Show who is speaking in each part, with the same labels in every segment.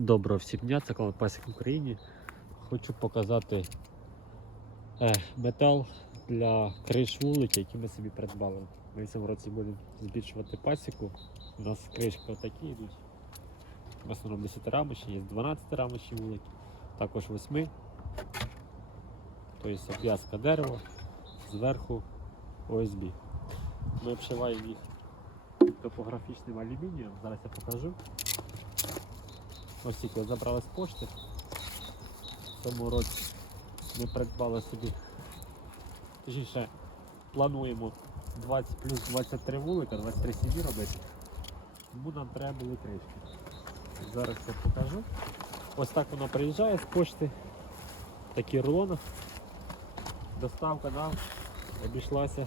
Speaker 1: Доброго всім дня, це канал Пасік в Україні. Хочу показати е, метал для криш вулики, які ми собі придбали. Ми в цьому році будемо збільшувати пасіку. У нас кришки отакі йдуть. В основному 10 рамочні, є 12 рамочні вулики, також 8. Тобто обв'язка дерева, зверху ОСБ. Ми обшиваємо їх топографічним алюмінієм. Зараз я покажу. Ось тільки забрали з пошти. В цьому році ми придбали собі, точніше, плануємо 20 плюс 23 вулика, 23 сім'ї робити. Тому нам треба були кришки. Зараз я покажу. Ось так воно приїжджає з пошти. Такі рулони. Доставка нам обійшлася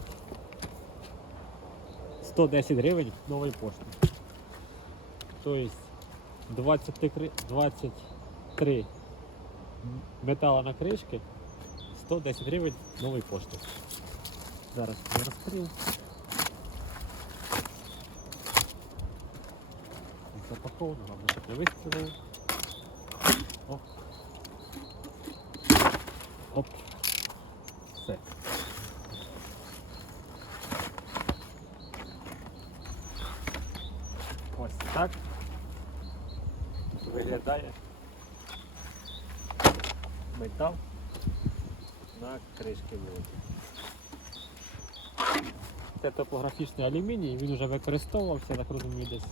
Speaker 1: 110 гривень нової пошти. Тобто 23, 23 метала на кришки, 110 гривень нової пошти. Зараз я розкрию. Запаковано, головне, щоб не вистрілили. Оп. Оп. Все. Ось так виглядає метал на кришки вулики. Це топографічний алюміній, він вже використовувався, я так розумію, десь.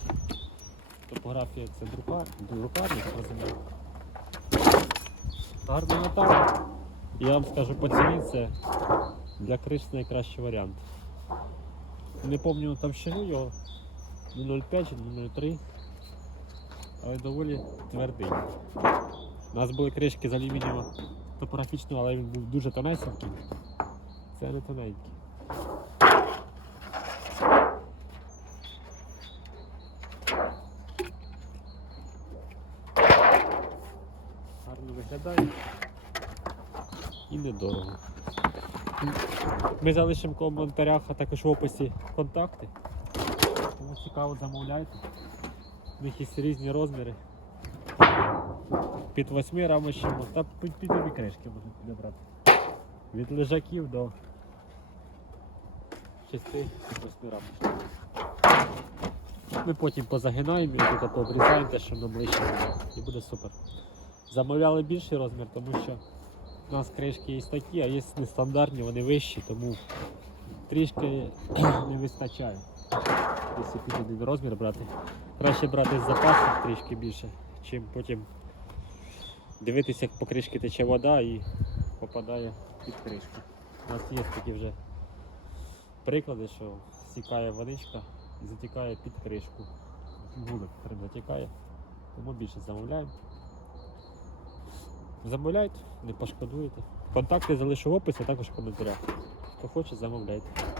Speaker 1: Топографія це друкар, друкарник, розумію. Гарний метал. Я вам скажу по ціні це для криш найкращий варіант. Не пам'ятаю товщину його 0,05 чи 0,03 але доволі твердий. У нас були кришки з алюмінієвого топографічного, але він був дуже тонесенький. Це не тоненький. Гарно виглядає і недорого. Ми залишимо в коментарях, а також в описі контакти. Кому цікаво, замовляйте. Них є різні розміри. Під 8 рамочимо та під, під любі кришки можна підібрати. Від лежаків до 6 8 рамочних. Ми потім позагинаємо і тут пообрізаємо те, що нам лишило. І буде супер. Замовляли більший розмір, тому що у нас кришки є такі, а є нестандартні, вони вищі, тому трішки не вистачає. Якщо під один розмір брати. Краще брати з запасу трішки більше, чим потім дивитися, як по кришки тече вода і попадає під кришку. У нас є такі вже приклади, що стікає водичка і затікає під кришку. Вулик прям затікає. Тому більше замовляємо. Замовляйте, не пошкодуєте. Контакти залишу в описі, а також в коментарях. Хто хоче, замовляйте.